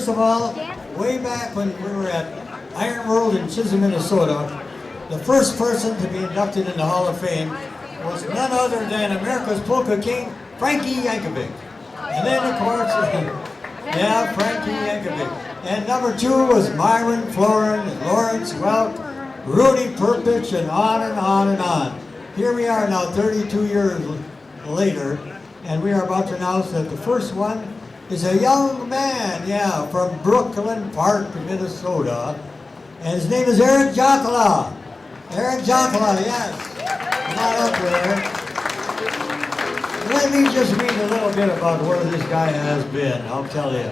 first of all, way back when we were at Iron World in Chisholm, Minnesota, the first person to be inducted in the Hall of Fame was none other than America's polka king, Frankie Yankovic. And then, of course, yeah, Frankie Yankovic. And number 2 was Myron Florin, Lawrence Welk, Rudy Perpich, and on and on and on. Here we are now 32 years later, and we are about to announce that the first one is a young man, yeah, from Brooklyn Park, Minnesota, and his name is Eric Jaakkola. Eric Jaakkola, yes. Come on up there. Let me just read a little bit about where this guy has been, I'll tell you.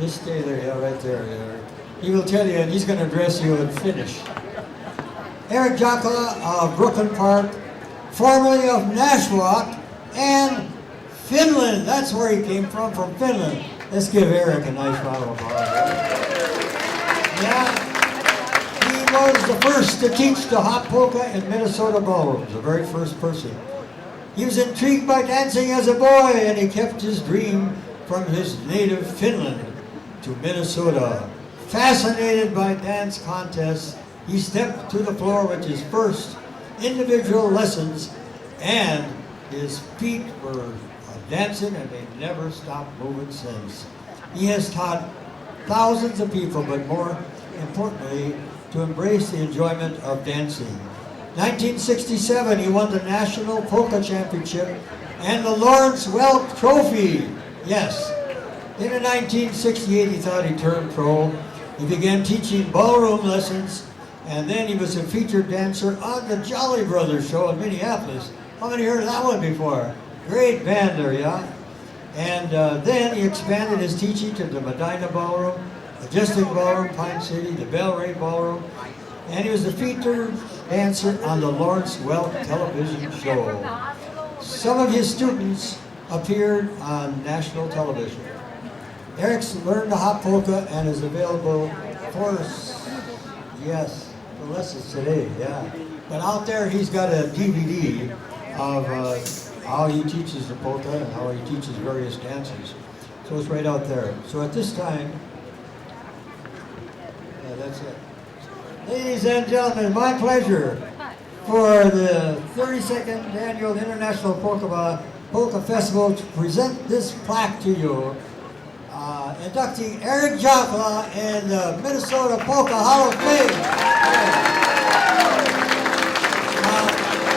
Just stay there, yeah, right there, Eric. He will tell you, and he's going to address you in Finnish. Eric Jaakkola of Brooklyn Park, formerly of Nashwauk and Finland. That's where he came from Finland. Let's give Eric a nice round of applause. Yeah, he was the first to teach the hot polka in Minnesota ballrooms, the very first person. He was intrigued by dancing as a boy, and he kept his dream from his native Finland to Minnesota. Fascinated by dance contests, he stepped to the floor with his first individual lessons, and his feet were dancing and they never stopped moving since. He has taught thousands of people, but more importantly, to embrace the enjoyment of dancing. 1967, he won the National Polka Championship and the Lawrence Welk Trophy. Yes. In 1968, he thought he'd turn pro. He began teaching ballroom lessons, and then he was a featured dancer on the Jolly Brothers show in Minneapolis. How many heard of that one before? Great band there, yeah? And then he expanded his teaching to the Medina Ballroom, Majestic Ballroom, Pine City, the Bellray Ballroom, and he was the featured dancer on the Lawrence Welk television show. Some of his students appeared on national television. Eric's learned the hot polka and is available for, yes, for lessons today, yeah. But out there he's got a DVD of how he teaches the polka and how he teaches various dances. So it's right out there. So at this time, yeah, that's it. Ladies and gentlemen, my pleasure for the 32nd Annual International Polka Festival to present this plaque to you, inducting Eric Jaakkola in the Minnesota Polka Hall of Fame.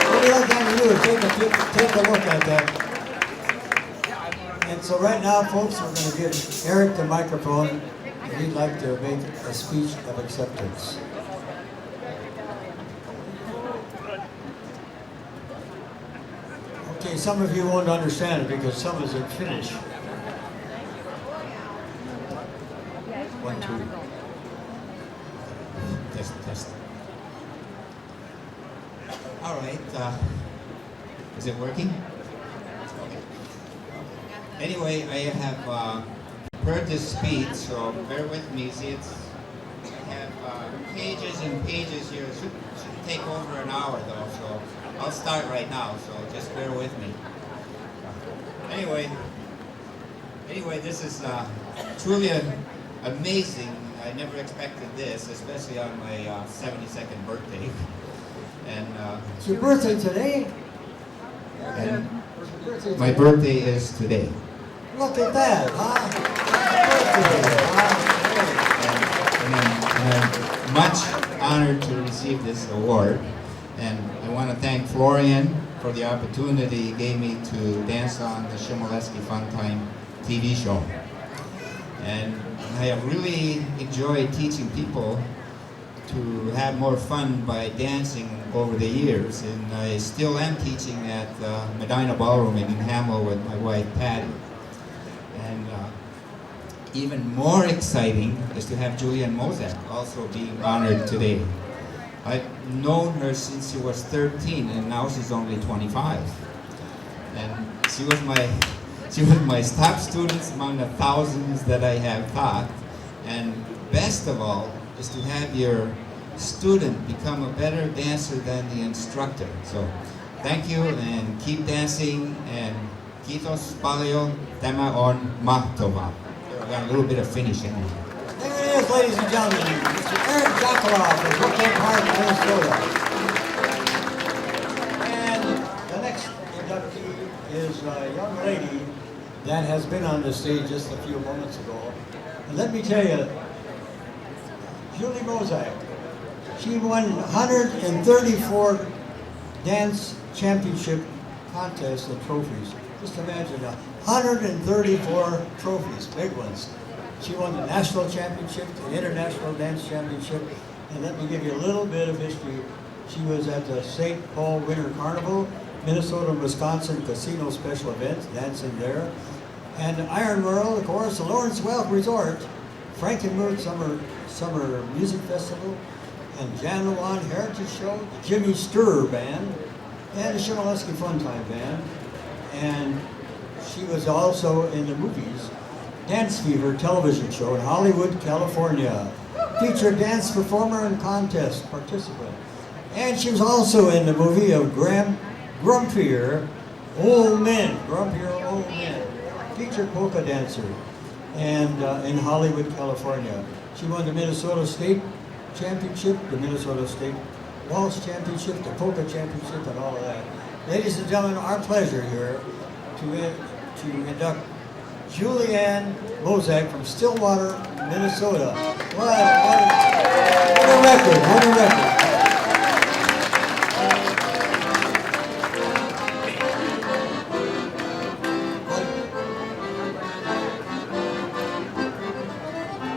What we'd like to do is take a look at that. And so right now, folks, we're going to give Eric the microphone, and he'd like to make a speech of acceptance. Okay, some of you won't understand it because some is in Finnish. 1, 2. Test. All right. Is it working? Okay. Anyway, I have heard this speech, so bear with me. See, I have pages and pages here. It should take over an hour, though, so I'll start right now, so just bear with me. Anyway, this is truly amazing. I never expected this, especially on my 72nd birthday. And It's your birthday today? And my birthday is today. Look at that, huh? And I'm much honored to receive this award. And I want to thank Florian for the opportunity he gave me to dance on the Chmielewski Funtime TV show. And I have really enjoyed teaching people to have more fun by dancing over the years. And I still am teaching at Medina Ballroom in Hamel with my wife Patty. And even more exciting is to have Julian Mozak also being honored today. I've known her since she was 13, and now she's only 25. And she was my top student among the thousands that I have taught. And best of all is to have your student become a better dancer than the instructor. So thank you and keep dancing, and kiitos paljon, tämä on mahtavaa. got a little bit of Finnish in me. There it is, ladies and gentlemen, Mr. Eric Jaakkola from Brooklyn Park, Minnesota. And the next inductee is a young lady that has been on the stage just a few moments ago. And let me tell you, Julie Mozak, she won 134 dance championship contests and trophies. Just imagine 134 trophies, big ones. She won the national championship, the international dance championship, and let me give you a little bit of history. She was at the St. Paul Winter Carnival, Minnesota and Wisconsin Casino Special Events, dancing there. And Iron World, of course, the Lawrence Welk Resort, Frankenmuth Summer Music Festival, and Jan Lewan Heritage Show, the Jimmy Sturr Band, and the Chmielewski Funtime Band. And she was also in the movies, Dance Fever television show in Hollywood, California. Featured dance performer and contest participant. And she was also in the movie of Grumpier Old Men. Featured polka dancer. And in Hollywood, California. She won the Minnesota State Championship, the Minnesota State Waltz Championship, the Polka Championship, and all of that. Ladies and gentlemen, our pleasure here to induct Julianne Mozak from Stillwater, Minnesota. What a record, what a record.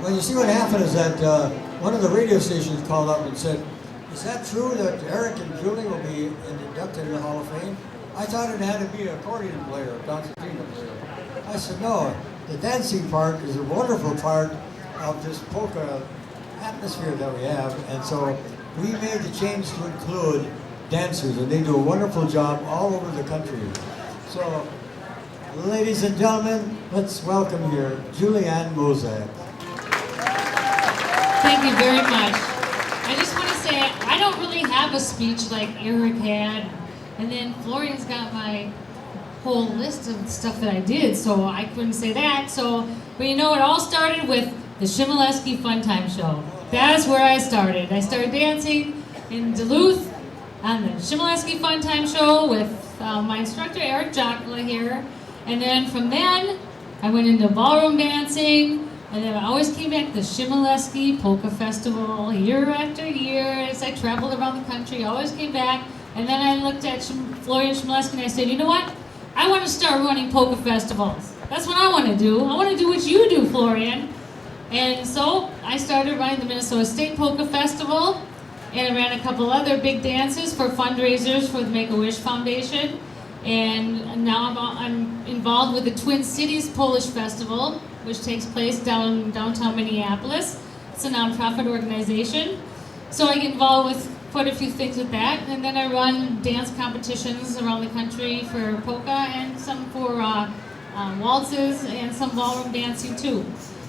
Well, you see what happened is that one of the radio stations called up and said, "Is that true that Eric and Julie will be inducted in the Hall of Fame?" I thought it had to be an accordion player, a concertina player. I said, no, the dancing part is a wonderful part of this polka atmosphere that we have, and so we made the change to include dancers, and they do a wonderful job all over the country. So, ladies and gentlemen, let's welcome here Julianne Mozak. Thank you very much. I just want to say, I don't really have a speech like Eric had, and then Florian's got my whole list of stuff that I did, so I couldn't say that. But you know, it all started with the Chmielewski Funtime show. That's where I started. I started dancing in Duluth on the Chmielewski Funtime show with my instructor, Eric Jaakkola here. And then from then, I went into ballroom dancing, and then I always came back to the Chmielewski Polka Festival year after year as I traveled around the country. I always came back, and then I looked at Florian Chmielewski and I said, you know what? I want to start running polka festivals. That's what I want to do. I want to do what you do, Florian. And so I started running the Minnesota State Polka Festival, and I ran a couple other big dances for fundraisers for the Make-A-Wish Foundation. And now I'm involved with the Twin Cities Polish Festival, which takes place downtown Minneapolis. It's a nonprofit organization. So I get involved with quite a few things with that. And then I run dance competitions around the country for polka and some for waltzes and some ballroom dancing too.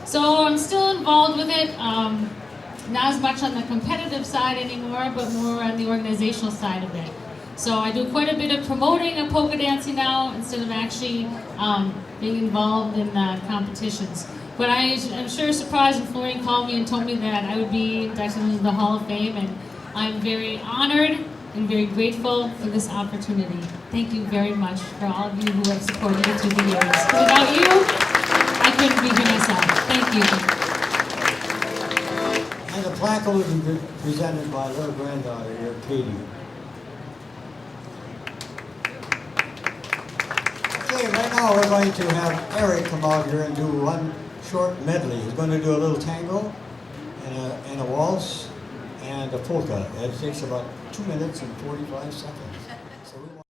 So I'm still involved with it, not as much on the competitive side anymore, but more on the organizational side of it. So I do quite a bit of promoting of polka dancing now instead of actually being involved in competitions. But I'm sure surprised when Florian called me and told me that I would be inducted into the Hall of Fame, and I'm very honored and very grateful for this opportunity. Thank you very much for all of you who have supported me through the years. Without you, I couldn't be here myself. Thank you. And the plaque will be presented by little granddaughter here, Katie. Okay, right now we're going to have Eric come out here and do one short medley. He's going to do a little tango and a waltz and a polka. It takes about 2 minutes and 45 seconds. So we want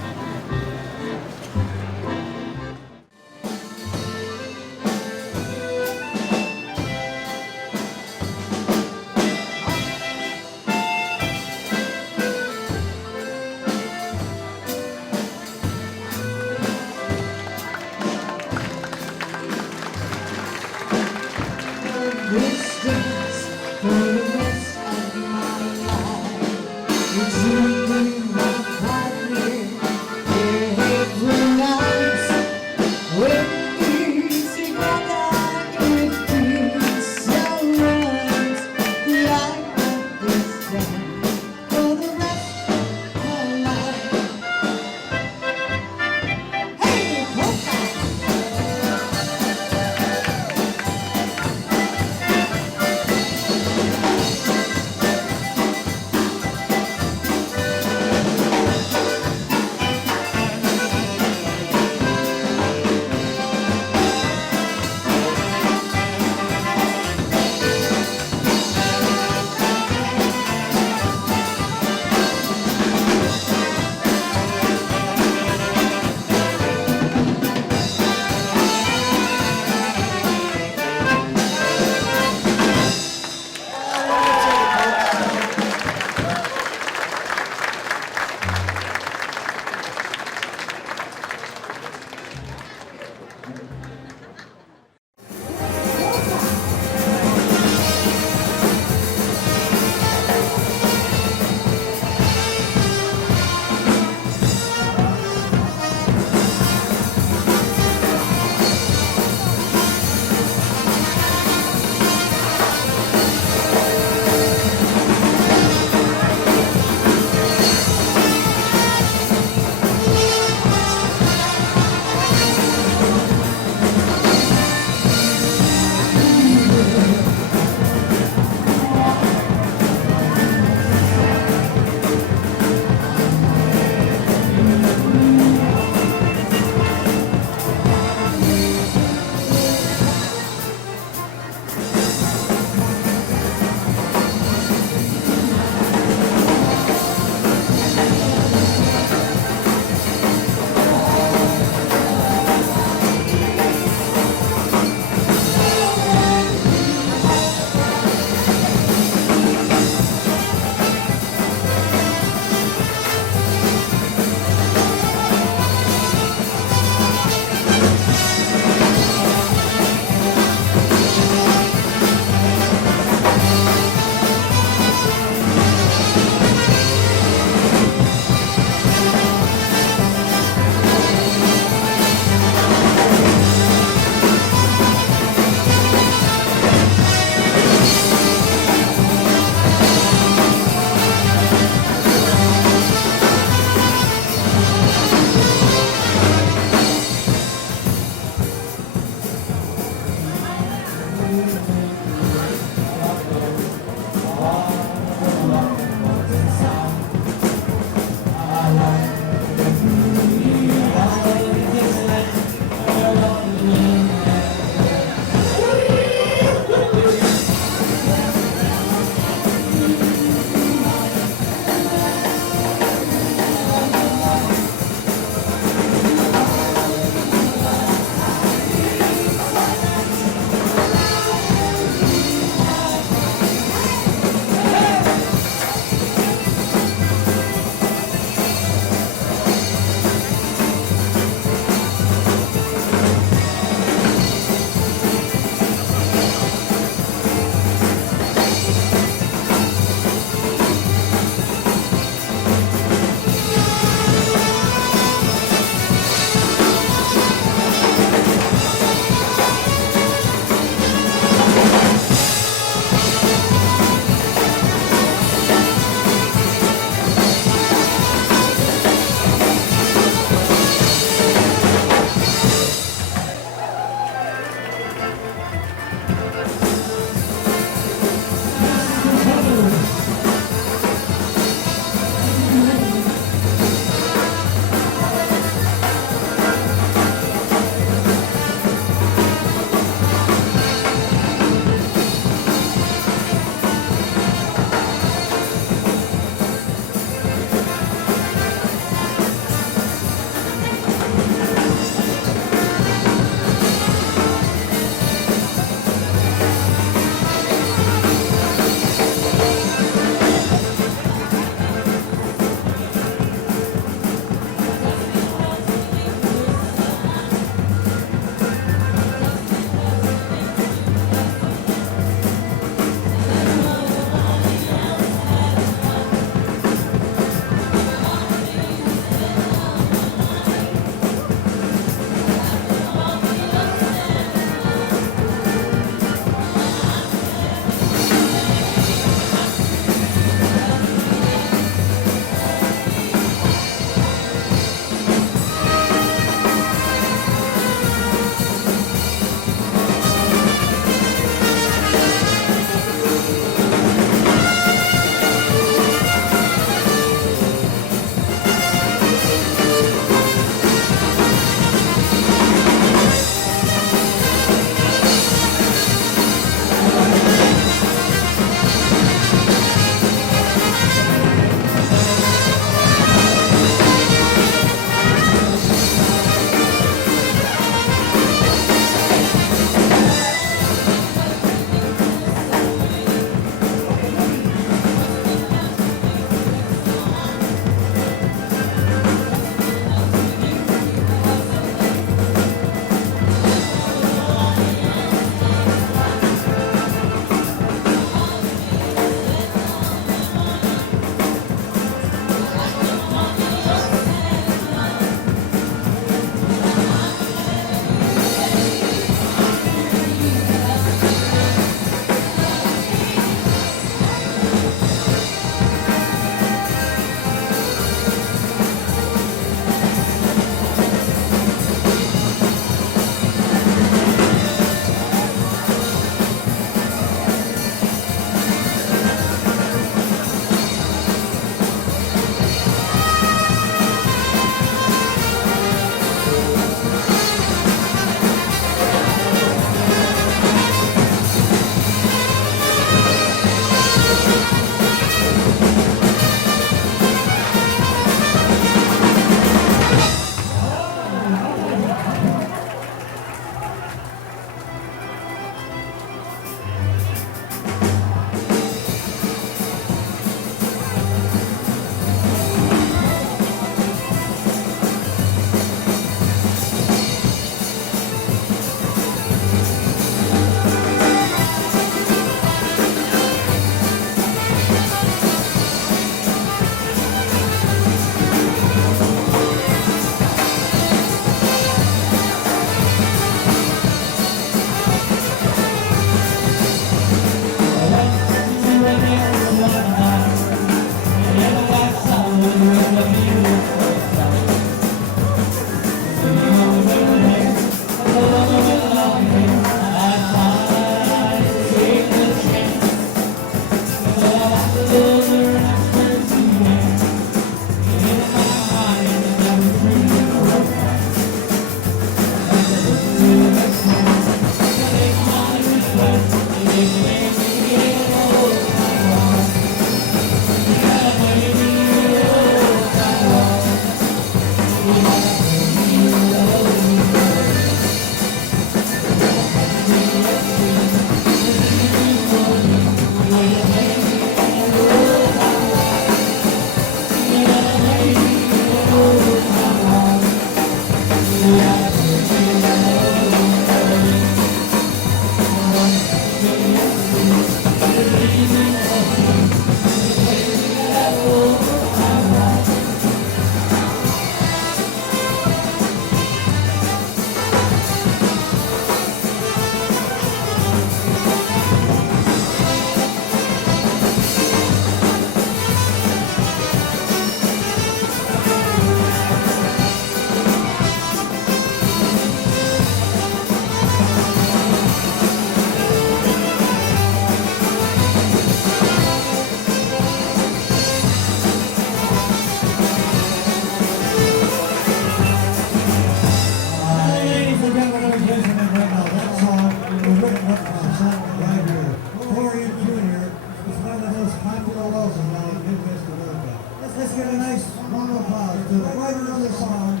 Let's get a nice round of applause to write another song,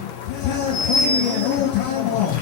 Cleaning an Old Time Home.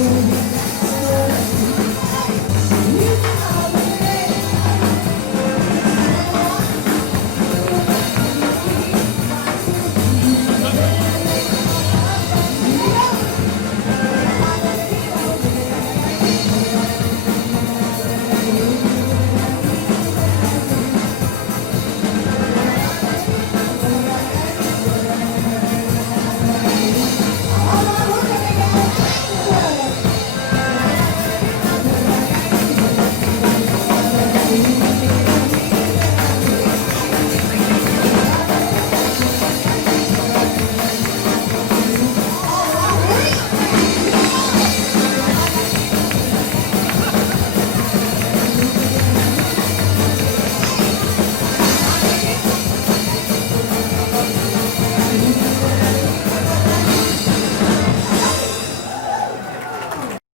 Thank you.